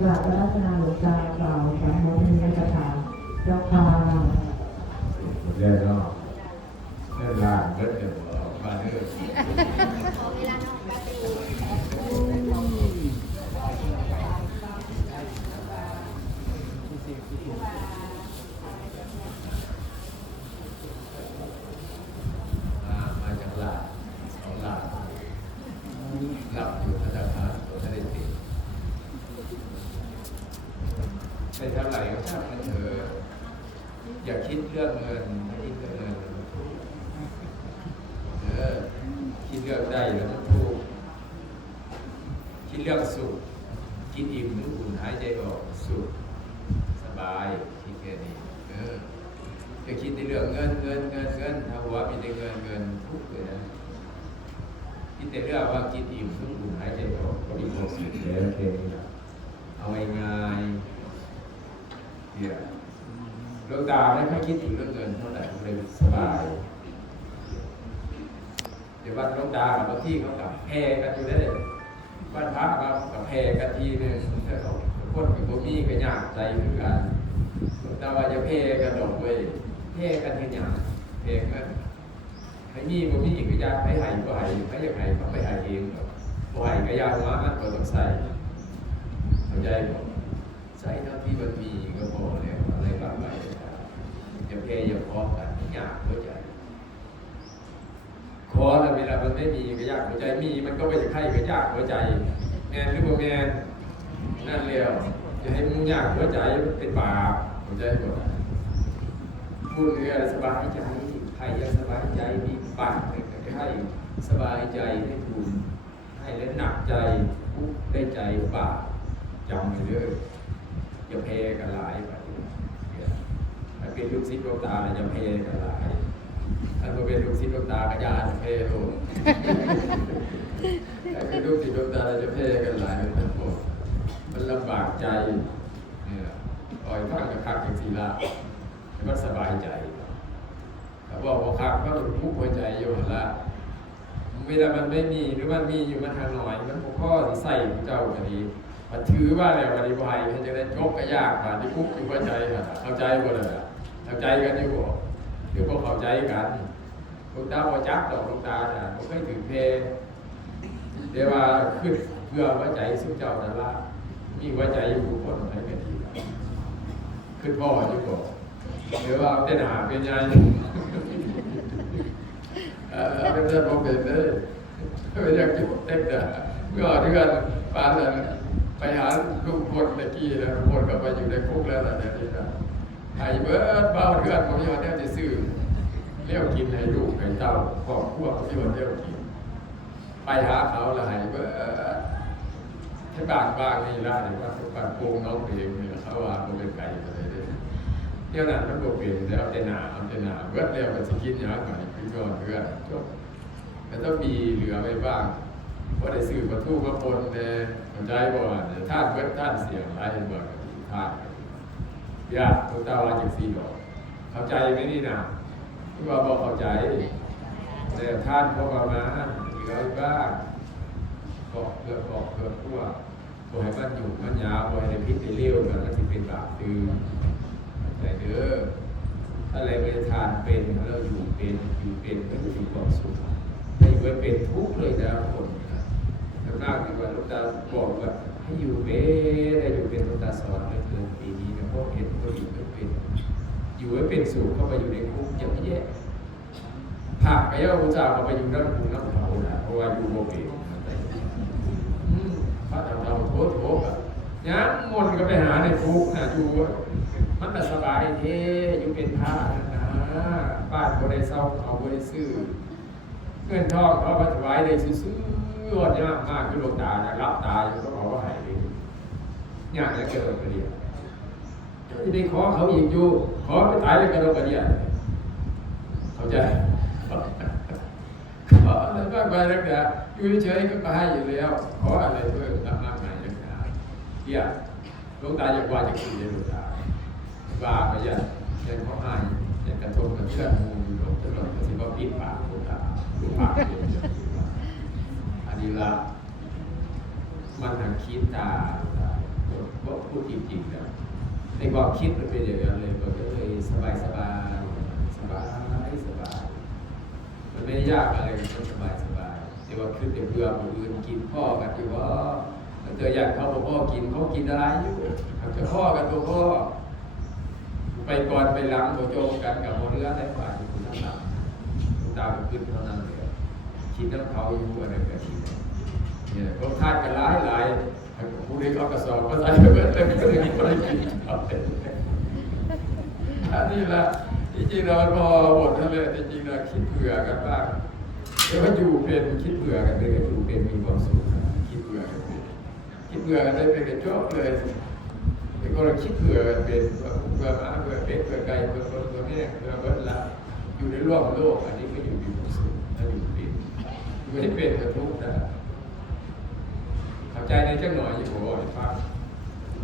กราบอาราธนาหลวงตากล่าวสามโมนีในคาถาเจ้าค่ะเดี๋ยวเนาะเรื่องรางเบิดเดี๋ยวออกมาเรื่องมาจากลาวสองลาวรับอยู่ธนาคารตัวทะเลติดไม่เท่าไหร่ก็ช่างมันเถอะอย่าคิดเรื่องเงินคิดเรื่องเงินคิดเรื่องได้แล้วมันถูกคิดเรื่องสุขกินอิ่มมื้ออุ่นหายใจออกสุขสบายคิดแค่นี้จะคิดในเรื่องเงินถ้าหัวมีแต่เงินทุกข์เลยนะคิดแต่เรื่องว่ากินอิ่มมื้ออุ่นหายใจออกก็มีความสุขแล้วแค่นี้นะเอาง่ายๆเดี๋ยวดวงตาไม่ค่อยคิดถึงเรื่องเงินเท่าไหร่เลยสบายเดี๋ยววันดวงตาบางที่เขากับแพร่กันอยู่ได้วันพระกับแพร่กันทีนึงถ้าเขาคนกับโบมี่ก็ยากใจเหมือนกันดวงตาว่าจะแพร่กันดอกเว้ยแพร่กันที่ยากแพร่กันให้มีโบมี่ก็ยากให้หายก็หายให้อยากหายก็ไปหายเองพอหายก็ยากว่ามันก็ต้องใส่เข้าใจบอกใส่เท่าที่มันมีก็พอแล้วอะไรบ้างไปจะแพร่อย่าพอกันยากเข้าใจขอแต่เวลามันไม่มีก็ยากหัวใจมีมันก็ไปจะไข้ก็ยากหัวใจแมนหรือบ่แมนนั่นเรียวจะให้มึงยากหัวใจมันเป็นบาปหัวใจหมดพูดเรื่องสบายใจใครจะสบายใจมีปากให้สบายใจให้บุญให้และหนักใจทุกได้ใจบาปจำไปเลยอย่าเพกันหลายไปถ้าเป็นลูกศิษย์ลูกตาอย่าเพกันหลายถ้าเป็นลูกศิษย์ลูกตากระยาจะเพโลถ้าเป็นลูกศิษย์ลูกตาจะเพกันหลายมันลำบากใจเนี่ยปล่อยฟังกับคักอย่างศีลามันสบายใจแต่ว่าคักก็ทุกหัวใจอยู่ละเวลามันไม่มีหรือมันมีอยู่มันทางหน่อยมันข้อที่ใส่เจ้ากันดีมันถือว่าแล้ววันนี้ไปให้จะได้จบก็ยากค่ะที่คุกอยู่หัวใจค่ะเข้าใจหมดเลยเข้าใจกันอยู่บ่เดี๋ยวก็เข้าใจกันลูกตาว่าจักดอกลูกตาน่ะผมเคยถือเพเดี๋ยวว่าขึ้นเพื่อหัวใจสุเจ้านั่นละมีหัวใจอยู่ทุกคนให้เป็นทีขึ้นพ่ออยู่บ่เดี๋ยวว่าเต้นหาเป็นยังเป็นเรื่องของเป็นเลยไม่อยากจะเต้นแต่เมื่อเดือนปานนั้นไปหาลูกคนตะกี้นะคนก็ไปอยู่ในคุกแล้วนะเนี่ยนี่นะไอ้เบิร์ดบ้าเดือนผมยังเนี่ยจะซื้อเลี้ยวกินให้ลูกให้เจ้าครอบครัวที่วันเลี้ยวกินไปหาเขาละไอ้เบิร์ดที่บ้านนี่ละเดี๋ยวว่าบ้านโกงน้องเองเนี่ยเขาว่าเขาเป็นไก่อะไรเนี่ยเที่ยวนั้นมันโกเป็นแล้วเอาแต่หนาเบิร์ดแล้วมันจะกินอย่างไรคือก่อนเพื่อนจบมันต้องมีเหลือไว้บ้างเพราะได้ซื้อประตูประพลเนี่ยมันใจบ่ว่าท่านเบิดท่านเสียงหลายเห็นบ่กับท่านยากตัวตาว่าจากสีดอกเข้าใจไหมนี่นะที่ว่าบอกเข้าใจแต่ท่านพอประมาณเหลือบ้างบอกเพื่อทั่วบ่ให้มันอยู่มันยาวบ่ให้พิษได้เลี้ยวมันจะเป็นบาปตื่นแต่เด้ออะไรไม่ทานเป็นเราอยู่เป็นก็จะมีความสุขไม่ไว้เป็นทุกข์เลยนะคนแต่มากที่ว่าลูกตาบอกว่าให้อยู่เป็นลูกตาสอนไม่เกินปีนี้นะเพราะเห็นตัวอีกไม่เป็นอยู่ไว้เป็นสุขเข้าไปอยู่ในคุกเยอะแยะผักไปเอาพระเจ้าเข้าไปอยู่น้ำภูน้ำเขานะเพราะว่าอยู่โมเกพระเราโถอ่ะยันมนก็ไปหาในคุกนะอยู่มันสบายเท่อยู่เป็นพระนะบ้านบริษัทเอาบริซื้อเงินทองเขามาถวายเลยซื้อๆวันนี้มากคือหลวงตารับตาอยู่ก็บอกว่าหายเลยยากจะเกิดกระเดียที่ได้ขอเขาอีกอยู่ขอไปตายเลยกระโดดกระเดียเข้าใจขออะไรบ้างไปแล้วแต่อยู่เฉยก็ไปอยู่แล้วขออะไรเพื่อทำมากมายนักหนาเที่ยหลวงตาอยากว่าจะกินเลยหลวงตาว่าไปอย่างเขาหายอย่างกระทบกระเทือนมูลหลงจะหลงจะสิว่าปิดปากหลวงตาดูปากเดียวอันนี้ละมันทางคิดตาว่า ดจริงๆนะในความคิดมันเป็นอย่างนั้นเลยมันก็เลยสบายสบายสบายสบายมันไม่ยากอะไรมันสบายสบายแต่ว่าคือเบื่อคนอื่นกินพ่อกันอยู่ว่าเจออยากเขาบอกพ่อกินเขากินอะไรอยู่จะพ่อกันตัวพ่อไปก่อนไปหลังตัวโจมกันกับโมเรือได้ฝ่ายคุณทั้งหลังตามขึ้นเท่านั้นเลยคิดน้ำเขาอยู่อะไรกันทีเนี่ยก็คาดกันหลายผู้เรียนเอากระสอบมาใส่เบิดเลยก็เลยไม่ได้กินอันนี้ละจริงๆเราพอบทนั่นเลยจริงๆเราคิดเผื่อกันบ้างแต่ว่าอยู่เป็นคิดเผื่อกันเป็นอยู่เป็นมีความสุขคิดเผื่อกันเป็นคิดเผื่อกันได้เป็นกระจกเลยเป็นคนคิดเผื่อกันเป็นเผื่อมาเผื่อเป็ดเผื่อไก่เผื่อคนเผื่อแม่เผื่อเบิดละอยู่ในร่วมโลกอันนี้ก็อยู่มีความสุขถ้าอยู่เป็นไม่ได้เป็นกระทุกข์นะเข้าใจในจังหน่อยอยู่บ่อยฟัง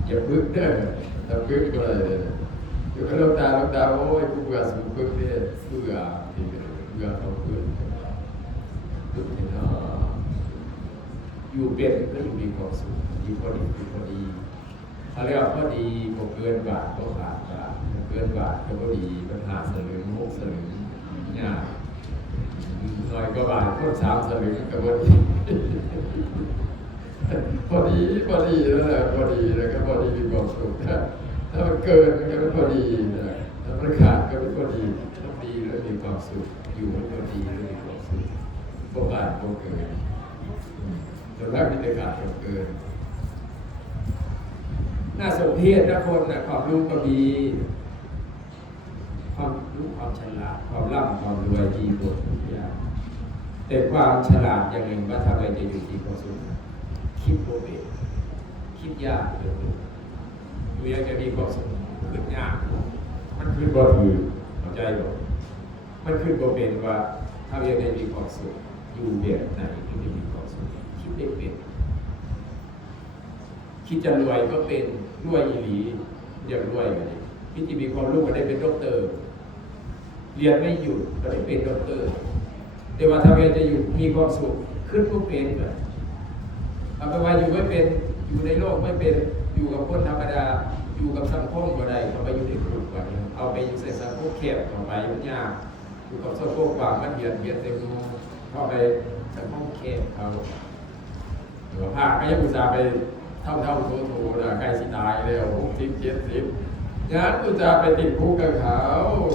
อย่าพึ่งเด้อถ้าพึ่งก็เลยอยู่กับลูกตาโอ้ยกูเบื่อสูงพึ่งเนี่ยเบื่อที่เบื่อเขาพึ่งพึ่งเนาะอยู่เป็นก็อยู่มีความสุขอยู่พอดีเขาเรียกว่าพอดีก็เกินบาทก็ขาดบาทเกินบาทก็พอดีปัญหาสลึง6 สลึงเนี่ยหน่อยก็บาทคน3 สลึงก็พอดีพอดีแล้วแหละพอดีแล้วก็พอดีมีความสุขถ้ามันเกินมันก็ไม่พอดีนะถ้ามันขาดก็ไม่พอดีถ้าดีแล้วมีความสุขอยู่ให้พอดีแล้วมีความสุขพวกขาดพวกเกินส่วนมากมีแต่ขาดพวกเกินน่าสมเพชนะคนนะความรู้ก็มีความรู้ความฉลาดความร่ำความรวยดีหมดทุกอย่างแต่ความฉลาดอย่างหนึ่งว่าทำไมจะอยู่ที่ความสุขคิดโปรเบกคิดยากเลยเรียนจะมีความสุขขึ้นยากมันขึ้นบ่ถือเข้าใจบ่มันขึ้นบ่เป็นว่าถ้าเรียนจะมีความสุขอยู่แบบไหนถึงจะมีความสุขคิดได้เป็นคิดจะรวยก็เป็นรวยอีหลีอย่างรวยกันพี่ที่มีความรู้ก็ได้เป็นด็อกเตอร์เรียนไม่หยุดก็ได้เป็นด็อกเตอร์แต่ว่าถ้าเรียนจะอยู่มีความสุขขึ้นก็เป็นแบบเอาไปว่าอยู่ไม่เป็นอยู่ในโลกไม่เป็นอยู่กับคนธรรมดาอยู่กับสังคมก็ได้เขาไปอยู่ในกลุ่มก่อนเอาไปอยู่ในสังคมแคบเข้าไปยุ่งยากอยู่กับสังคมกว้างมันเบียดเต็มเข้าไปสังคมแคบเขาหรือว่าภาคก็ยังอุตส่าห์ไปเท่าโถนะใกล้สิตายแล้ว60 70งั้นอุตส่าห์ไปติดคุกกับเขา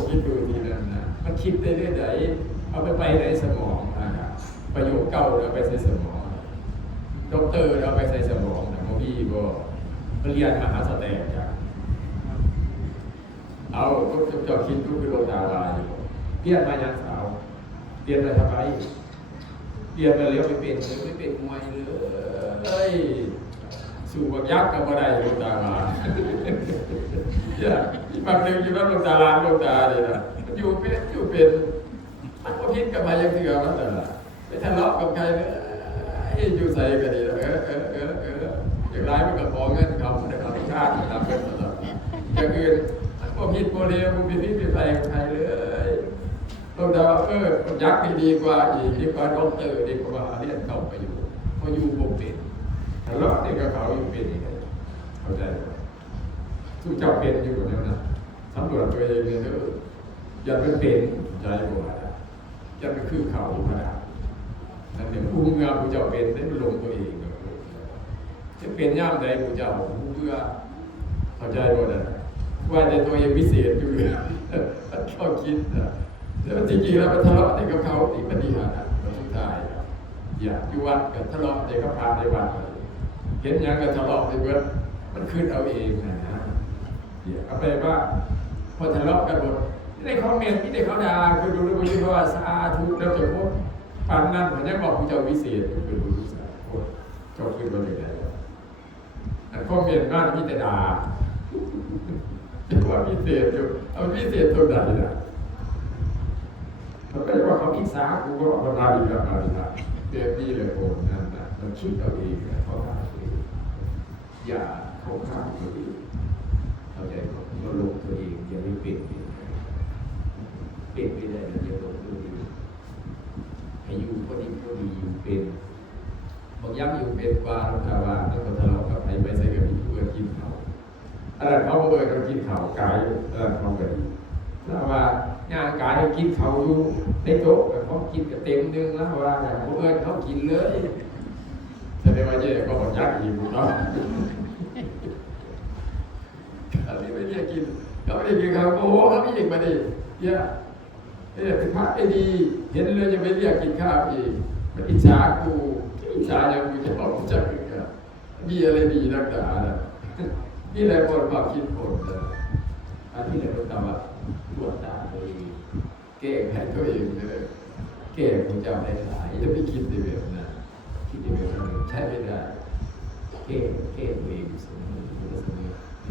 คิดดูทีนั้นนะมันคิดได้เรื่อยๆเอาไปในสมองนะครับประโยคเก่าเอาไปใส่สมองด็อกเตอร์เอาไปใส่สมองนะโมบี้ก็เรียนมหาสแตกจ้ะเอาก็จะคิดทุกคือโดนดาราอยู่เรียนมาอย่างสาวเรียนมาทำไมเรียนมาแล้วไม่เป็นมวยเลยสู่บักยักษ์กับบันไดโดนดาราเนี่ยบางเรื่องอยู่ว่าโดนดาราเลยนะอยู่เป็นมันก็พิษกับมาอย่างเถื่อมันแต่ละไม่ทะเลาะกับใครเลยอยู่ใส่กันดีอย่างไรมันก็ขอเงินเขาแต่เขาชาติทำเป็นตลอดอย่างอื่นพวกพิษโมเดลพวกพิษไปกับใครเลยต้องด่ายักษ์ดีกว่าอีกดีกว่าด็อกเตอร์ดีกว่าเรียนเข้าไปอยู่พออยู่วงเป็นทะเลาะนี่ก็เขาอยู่เป็นยังไงเข้าใจไหมทุกเจ้าเป็นอยู่แล้วนะสำรวจตัวเองเนี่ยอย่าเป็นใจกว่าอย่าเป็นคือเขาขนาดนั่นเดี๋ยวผู้เงาผู้เจ้าเป็นได้ลงตัวเองจะเป็นย่ามใดผู้เจ้าผู้เบื่อเข้าใจบ่ได้ว่าแต่ตัวเองพิเศษอยู่ชอบคิดนะแต่จริงๆแล้วมันทะเลาะแต่กับเขาติปฏิหารมันสุดท้ายอยากอยู่วัดกับทะเลาะแต่กับพระในวัดเห็นอย่างกับทะเลาะในเบิดมันขึ้นเอาเองนะเดี๋ยวเอาไปว่าพอทะเลาะกันหมดในคอมเมนต์ที่ได้เขาด่าคือดูแล้วก็ยิ่งว่าสาธุแล้วจะพูดปานนั้นผมจะบอกผู้เจ้าวิเศษคือรู้สาธุเจ้าคือว่าอย่างไรอันคอมเมนต์ว่ามีแต่ด่าว่าวิเศษอยู่เอาวิเศษตัวใดนะเขาก็จะว่าเขาอิจฉากูก็บอกมาดีแล้วเด็กดีเลยโอ้นั่นนะเราคิดเอาเองเขาด่าตัวเองอย่าเข้าข้างตัวเองเข้าใจไหมเราลงตัวเองอย่าไปเปลี่ยนไม่ได้อย่าลงตัวเองให้อยู่พอดีอยู่เป็นบอกย้ำอยู่เป็นกว่าเราทว่าแล้วก็ทะเลาะกับใครไปใส่กับเพื่อนกินเขา อันนั้นเขาเอ่ยเขากินเขากายเขาไปแล้วว่างานกายกินเขาอยู่ในโต๊ะเขากินกับเต็มนึงแล้วว่าเขาเอ่ยเขากินเลยแสดงว่าเจ๊ก็บอกยักษ์อิ่มเนาะอันนี้ไม่เรียกกินเขาไม่ได้กินเขาโอ้โหเขาไม่ยิงมาดิเนี่ยเป็นพระไม่ดีเห็นเลยจะไม่เรียกกินข้าวอีกมันอิจฉากูอิจฉาอย่างกูจะบอกกูจะถึงอ่ะมีอะไรดีนักหนาน่ะนี่แหละคนความคิดคนนะอันนี้แหละเราทำว่าตรวจตาตัวเองแก้ไขตัวเองเลยแก้ของเจ้าได้หลายจะไม่คิดในแบบนั้นคิดในแบบนั้นใช้ไม่ได้แก้ตัวเองเสมอ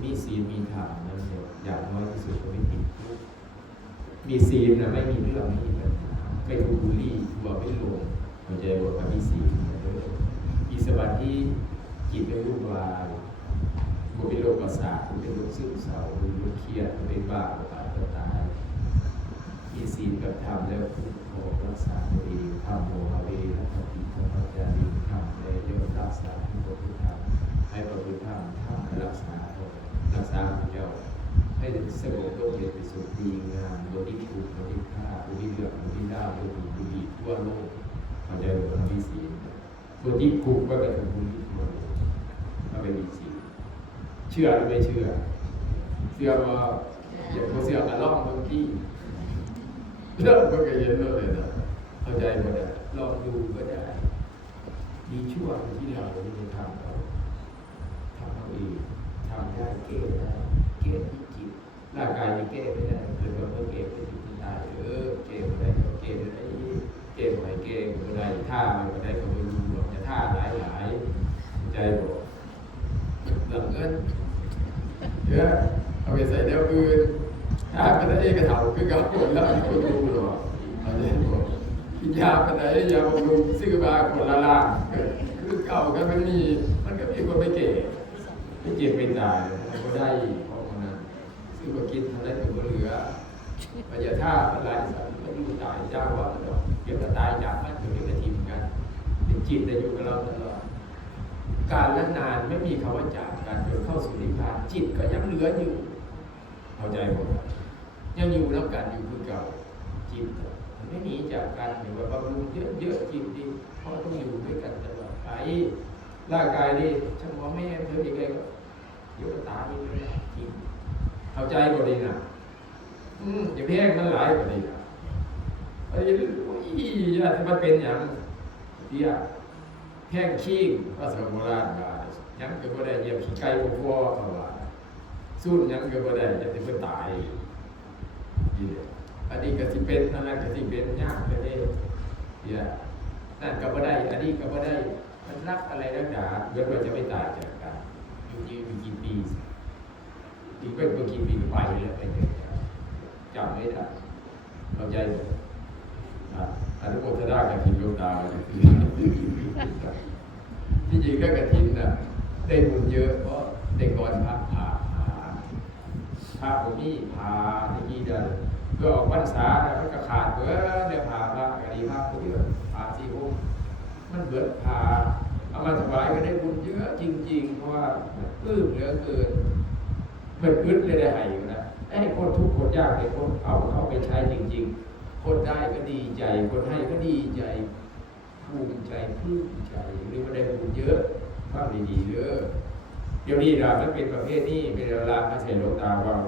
มีศีลมีธรรมนั่นเองอย่างน้อยที่สุดก็ไม่ติดคุกมีศีลนะไม่มีเรื่องไม่มีปัญหาไม่ถูกบูลลี่ตัวไม่ลงหัวใจบอกว่ามีศีลมีสมาธิจิตไม่วุ่นวายมันเป็นโรคประสาทมันเป็นโรคซึมเศร้ามันเป็นโรคเครียดมันเป็นบ้าตายก็ตายมีศีลกับธรรมแล้วคุ้มครองรักษาตัวเองธรรมโมหะเวนะปฏิฆาจารีธรรมในเรื่องรักษาที่ประพฤติธรรมให้ประพฤติธรรมธรรมรักษาพระเจ้าให้สงบร่มเย็นเป็นสุขดีงามโดยที่ถูกโดยที่ฆ่าโดยที่เลือกโดยที่ด่าโดยที่ดีทั่วโลกเขาจะ有มีศีลตัวที่ถูกก็เป็นคนบุญทั่วโลกก็เป็นมีศีลเชื่อหรือไม่เชื่อเชื่อว่าอย่างเขาเชื่อมาล่องบางที่เริ่มก็เห็นเลยนะเข้าใจหมดเลยลองดูก็ได้ดีชั่วที่เราไม่ได้ทำเอาเองทำได้แก้ได้แก้ที่จิตร่างกายจะแก้ไม่ได้เกิดว่าเมื่อแก้ไปถึงที่ตายแก้ไม่ได้ก็แก้ไม่ได้แก้ไม่แก้ไม่ได้ท่าไม่ได้ก็ไม่รู้หรอกจะท่าหลายใจบอกหลังเงินเยอะเอาไปใส่เดี๋ยวอื่นถ้าไม่ได้กระเถาคือกับคนแล้วที่คนรู้หรอกเอาใจบอกกินยาไปไหนยาบำรุงซื้อมาคนละล่างคือเก่าก็มันมีคนไม่เก่ไม่เจ็บไม่ตายก็ได้เพราะมันซื้อมากินทำได้ถึงเหลือปัญญาท่าอะไรสัตว์มันอยู่ตายจ้างว่าเนาะเกี่ยวกับตายจากมันถึงจะทีมกันเป็นจิตแต่อยู่กับเราตลอดการละนานไม่มีคำว่าจากการจนเข้าสู่นิพพานจิตก็ยังเหลืออยู่เข้าใจหมดยังอยู่แล้วกันอยู่คือเก่าจิตมันไม่หนีจากกันหรือว่าบำรุงเยอะๆจิตดีเพราะต้องอยู่ด้วยกันตลอดไปร่างกายนี่ช่างมองไม่เห็นเธออีกเลยก็เดี๋ยวตานี่เลยจริงเข้าใจกว่าดีนะอย่าแพงมันหลายกว่าดีนะไอ้ญาติมันเป็นอย่างเดียแพงขี้ภาษาโบราณว่ายังก็บ่ได้เหยียบขี้ไก่บ่พอเขาว่าสู้ยังก็บ่ได้จะถึงไปตายอันนี้ก็สิเป็นอันนั้นก็สิเป็นยากเลยเนี่ยนั่นก็บ่ได้อันนี้ก็บ่ได้มันรักอะไรนักหนาเกิดว่าจะไม่ตายจากกันอยู่กี่ปีอีกเป็นกี่ปีไปเลยไปเลยจำไม่ได้เราใจอนุโมทนากับทีมโยดาที่จริงก็กระถิ่นนะได้บุญเยอะเพราะได้ก่อนพระผมนี่พาที่นี่เดินก็ออกพรรษาแล้วก็ขาดเบื่อเนี่ยพาพระกดีพระผมนี่พาสี่องค์มันเบื่อพาเอามาถวายก็ได้บุญเยอะจริงๆเพราะว่าปลื้มเหลือเกินเปิดอึดเลยได้หายอยู่นะให้คนทุกข์คนยากให้คนเอาเข้าไปใช้จริงๆคนได้ก็ดีใจคนให้ก็ดีใจภูมิใจปลื้มใจหรือว่าได้บุญเยอะฟังดีๆเด้อเดี๋ยวนี้เรามันเป็นประเภทนี้เป็นเวลาไม่ใช่หลวงตาว่าเ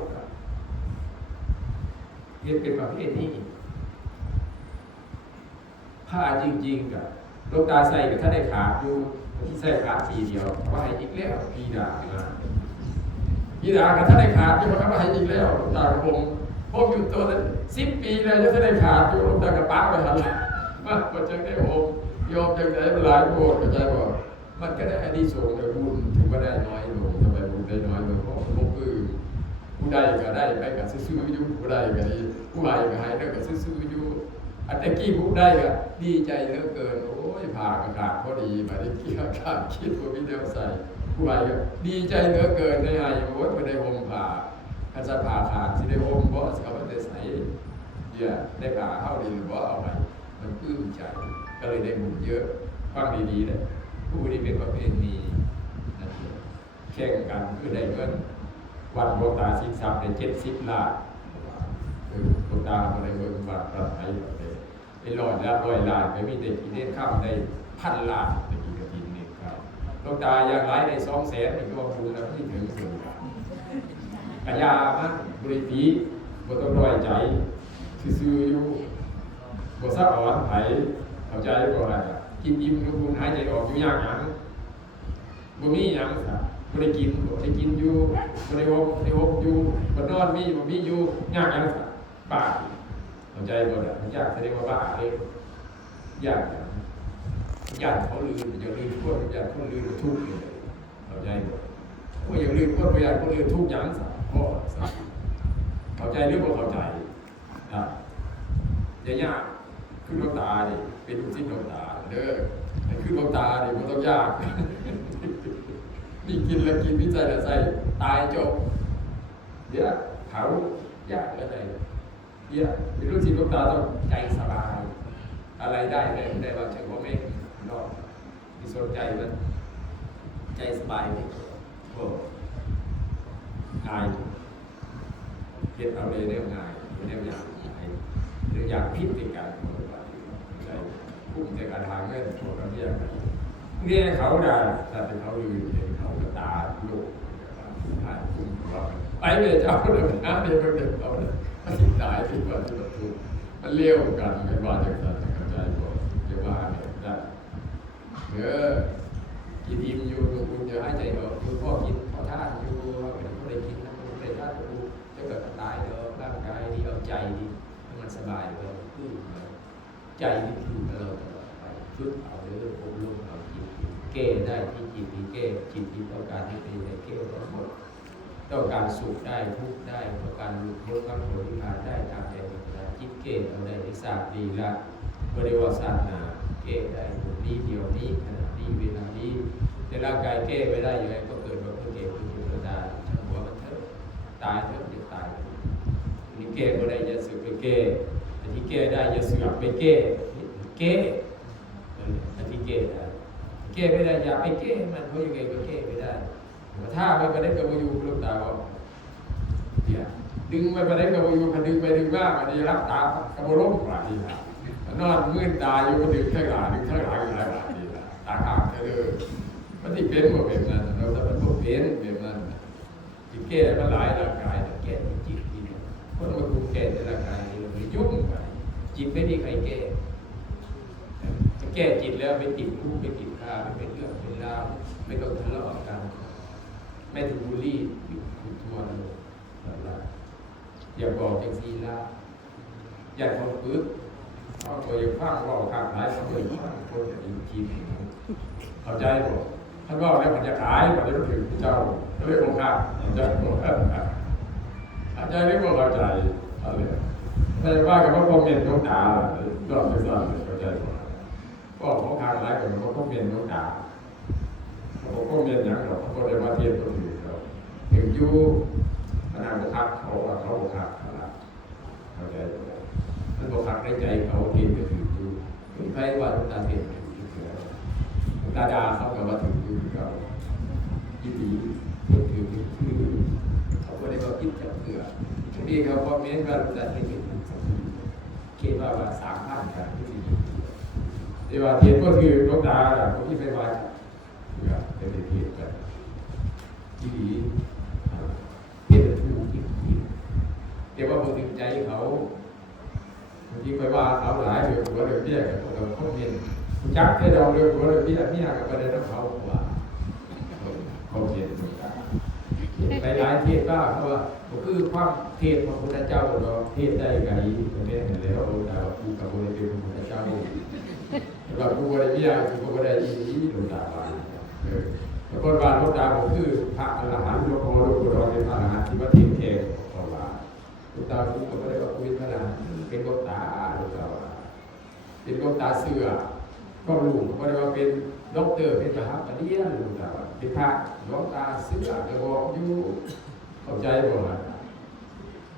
ป็นประเภทนี้ผ้าจริงๆกับหลวงตาใส่กับท่านได้ขาดอยู่ที่ใส่ขาดทีเดียวว่าให้อีกแล้วปีด่ากับท่านได้ขาดอยู่ว่าให้อีกแล้วหลวงตาผมอยู่ตัวนั้น10 ปีเลยจะท่านได้ขาดอยู่หลวงตากระป๋าไปหันมาพอจะได้ผมยอมจังได้หลายโบสถ์เข้าใจบ่มันก็ได้อานิสงส์ในบุญถึงว่าได้น้อยลงทำไมบุญได้น้อยลงเพราะผมคือผู้ใดก็ได้ไปกับซื่อๆอยู่ผู้ใดก็ดีผู้ใดก็ให้ได้กับซื่อๆอยู่อันตะกี้ผู้ใดก็ดีใจเหลือเกินโอ้ยผ่ากระขาดพอดีมาได้เกี่ยวขาดคิดว่ามีเดียวใส่ผู้ใดก็ดีใจเหลือเกินในไอ้โอ้ยไม่ได้ห่มผ้าคันจะผ่าขาดที่ได้ห่มเพราะเขาไม่ได้ใส่เนี่ยได้ผ่าเข้าดีหรือว่าเอาไปมันปลื้มใจก็เลยได้บุญเยอะฟังดีๆเลยผู้ที่เป็นประเภทนี้แข่งกันคือได้เงิน วัดหลวงตาสิงห์ทรัพย์ใน70 ล้านหลวงตาอะไรเงินบาทรัฐไทยไอ้100 ล้านก็มีแต่กินเล่นข้ามได้1,000 ล้านแต่กินกระถินนี่ครับหลวงตาอย่างไรได้200,000นี่ก็บุญแล้วที่ถึงสูงกระยามันบริตีบ่ต้องน้อยใจซื่อๆอยู่บ่ซักอ่อนไผเข้าใจบ่ได้กินอิ่มก็บุญหายใจออกอยู่ยากหยังบ่มีหยังครับบ่ได้กินอยู่บ่ได้หกอยู่บ่นอนมีบ่มีอยู่ยากหยังครับบ้าเข้าใจบ่ล่ะมันยากแสดงว่าบ้าเองยากเขาลืมอย่าลืมพวกญาติคนลืมทุกข์เลยเข้าใจบ่ว่าอย่าลืมพวกญาติคนลืมทุกข์หยังซะพ่อซะเข้าใจหรือบ่เข้าใจนะอย่ายากคือดวงตาดิเป็นลูกศิษย์ดวงตาเด้อคือดวงตาดิบ่ต้องยากนี่กินแล้วกินวิจัยแล้วใส่ตายจบเดี๋ยวเขายากอะไรเดี๋ยวเป็นลูกศิษย์ดวงตาต้องใจสบายอะไรได้ว่าเฉพาะไม่นอกมีสนใจมันใจสบายเลยโอ้ง่ายเฮ็ดเอาเลยเรื่องง่ายเรื่องอย่างเรื่องอย่างพิษในการปฏิบัติใจพุ่งในการทางเงินโชว์กันเรียกเขาได้แต่เป็นเขาลืมเขาตาโลกผ่านพุ่งเราไปเลยเจ้าเดินหน้าเดินไปเดินเอาเลยมันสิ่งตายที่ว่าที่เราทุกมันเลี้ยวกันไม่ว่าจะกันเข้าใจบ่จะว่าเนี่ยได้กินอิ่มอยู่คุณจะให้ใจเราคุณพ่อกินขอทานอยู่ไม่ได้กินนะไม่ได้ทานดูจะเกิดตายเด้อร่างกายดีเอาใจดีมันสบายเลยใจนี่คือเราตลอดไปฝึกเอาเรื่องอบรมเอาจิตแก้ได้ที่จิตที่แก้จิตที่ต้องการให้เป็นแก้ทั้งหมดต้องการสุขได้ทุกข์ได้ต้องการหลุดพ้นมรรคผลนิพพานได้ตามใจปรารถนาจิตแก้เอาได้ในศาสตร์ดีละบริวารศาสนาแก้ได้นี้เดียวนี้ขณะนี้เวลานี้ในร่างกายแก้ไม่ได้ยังไงก็เกิดมาเพื่อแก้เพื่อธรรมดาช่างหัวมันเถอะตายเถอะจะตายนี่แก้ก็ได้จะสึกไปแก้แต่ที่แก้ได้จะเสือกไปแก้แต่ที่แก้ได้แก้ไม่ได้อย่าไปแก้มันเพราะยังไงก็แก้ไม่ได้ถ้าไม่ไปได้กับวิวลูกตาก็ดึงไม่ไปได้กับวิวดึงไปดึงมากมันจะรับตากับล้มกว่าทีละนอนมืดตาอยู่ก็ดึงข้างหลังดึงข้างหลังอยู่หลายบาททีละตาข้างเธอมันที่เป็นแบบนั้นเราถ้ามันเป็นแบบนั้นจิตแก้มันหลายร่างกายแก้จิตทีเดียวคนมาดูแก้ในร่างกายนี่มันยุ่งไปจิตไม่มีใครแก้จะแก้จิตแล้วไปติดคุกไปติดคาไม่เป็นเรื่องเป็นราวไม่ต้องทะเลาะกันไม่ถูกบูลลี่ถูกทวนอย่าบอกจังซีละอย่าคนปึ๊บเอาตัวอย่างฟังว่าข้างไหนเขาเลยฟังคนจะอินจีนเข้าใจบ่ท่านว่าแล้วมันจะขายมันจะถึงเจ้าเรื่องของข้าเข้าใจบ่เข้าใจหรือบ่เข้าใจอะไรแต่ว่ากับว่าคอมเมนต์น้องตาลองไปสอนเข้าใจบ่ก็ของข้างไหนกับว่าคอมเมนต์น้องตาเขาคอมเมนต์อย่างเราเขาได้มาเทียบตัวอื่นเราถึงอยู่ขนาดบุคคลเขาบุคคลเข้าใจบ่มันบุคคลในใจเขาเทียบไปถึงอยู่ถึงใครว่าตาเทียบถึงตาดาเขากับว่าถึงอยู่เขายินดีถึงเขาก็ได้ว่าคิดจะเผื่อพี่เขาคอมเมนต์ว่าตาเทียบคิดว่า3,000กันที่แต่ว่าเทียบก็คือลูกตาเขาที่ไปว่าเป็นเทียบกันยินดีเทียบถูกจริงแต่ว่าพอถึงใจเขาบางทีไปว่าเขาหลายเรื่องหัวเรื่องเบี้ยกับพวกเราคอมเมนต์จักให้เราเรื่องหัวเรื่องเบี้ยเนี่ยกับประเด็นของเขาว่าคอมเมนต์ไปหลายเทศบ้างเพราะว่าก็คือความเทศของพระพุทธเจ้าเราเทศได้ไงตรงนี้เห็นแล้วแต่ว่าผู้กับพระเป็นพระพุทธเจ้าแต่ว่าผู้อะไรเบี้ยคือผู้อะไรที่หลวงตาว่าแล้วคนว่าหลวงตาผมคือพระอรหันต์หลวงพ่อหลวงปู่รอเป็นพระอรหันต์ที่ว่าทิ้งเทงของว่าหลวงตาผมก็ไม่ได้ว่าคุยพระอรหันต์เป็นหลวงตาหลวงตาเป็นหลวงตาเสือก็รู้ว่าได้ว่าเป็นด็อกเตอร์เป็นมหาปริญญาหลวงตาเป็นพระหลวงตาเสือจะบอกอยู่เข้าใจบ่ล่ะ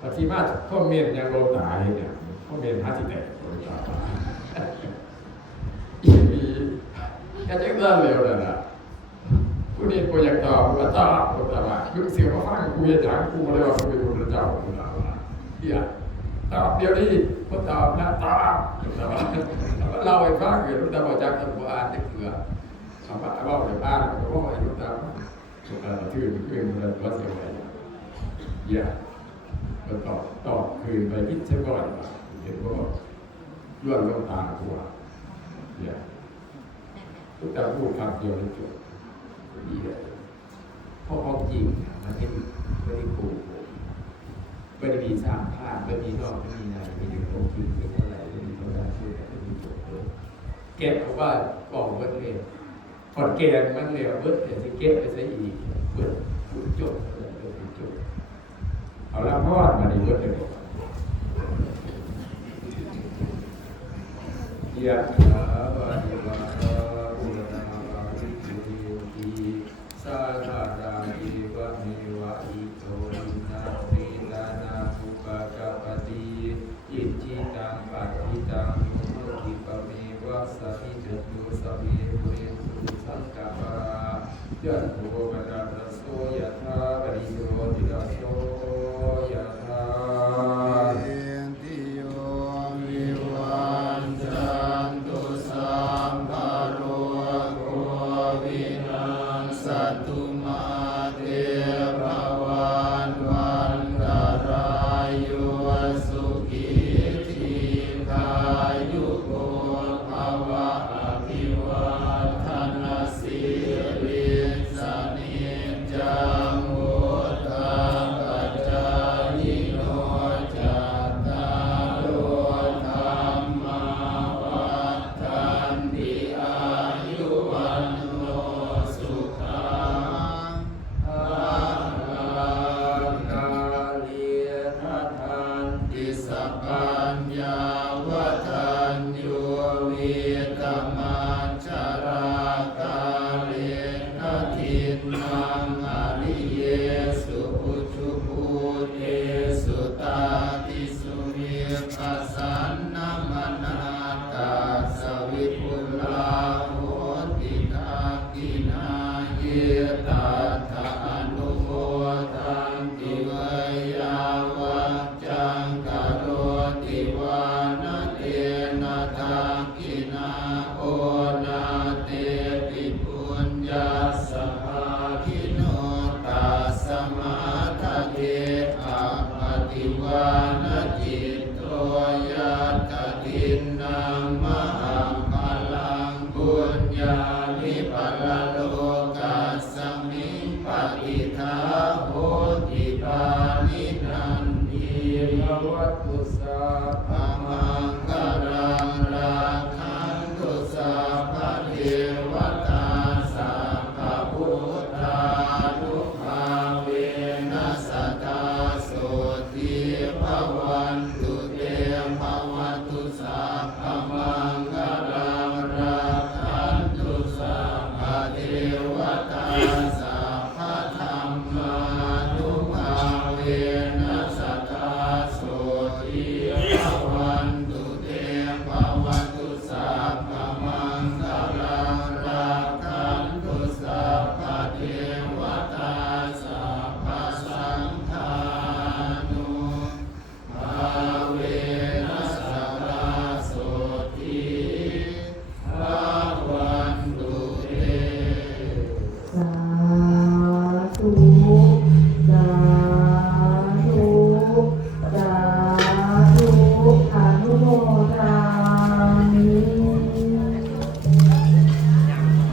ปฏิมาข้อเมนยังหลวงตาเนี่ยข้อเมน50 แตกหลวงตาอีกก็จะเริ่มเร็วแล้วนะ ผ กูนี่กูอยากตอบกูตอบกูตอบว่ายุคเสียงมาฟังกูอยากถามกูเลยว่ากูเป็นพระเจ้ากูตอบว่าเฮียตอบเดี๋ยวนี้กูตอบนะตอบกูตอบว่าเล่าให้ฟังเลยรู้แต่ว่าจากท่านผู้อ่านได้เกลือคำว่าเล่าให้ฟังก็ว่าให้รู้ตามชื่อมันว่าเสียงอะไรเฮียก็ตอบคืนไปคิดเช่นก่อนเห็นว่าย้อนลงตาตัวเฮียรู้แต่พูดคำเดียวในจุดดีเลยเพราะความจริงมันไม่ได้ปูไม่ได้มีสามภาคไม่มีนอกไม่มีในมีหนึ่งองค์จริงไม่ใช่อะไรไม่มีตัวการช่วยแต่ไม่มีจุดเลยเก็บเอาว่าบอกเบิดเลยผ่อนเกณฑ์มันเหลวเบิดเดี๋ยวจะเก็บไปซะอีกเบิดจุดจุดจุดเอาละเพราะว่ามันในเบิดเลยยะถาวะริวะปุรณาภาวิปุริโยติสาธารามิวะเมวะอิโตทินัสสิตานาภุปะกะปะติอิจิตังปัฏฐิตังโมทิปะเมวะสมิจตุสัพเพปุเรนตุสังกปะยะโตปะระระโสยะถาปริโยติระโสยะถาเรียน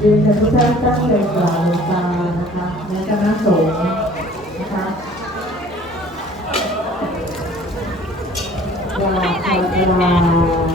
เชิญทุกท่านตั้งใจกล่าวลงตานะคะในคณะสงฆ์นะคะกราบ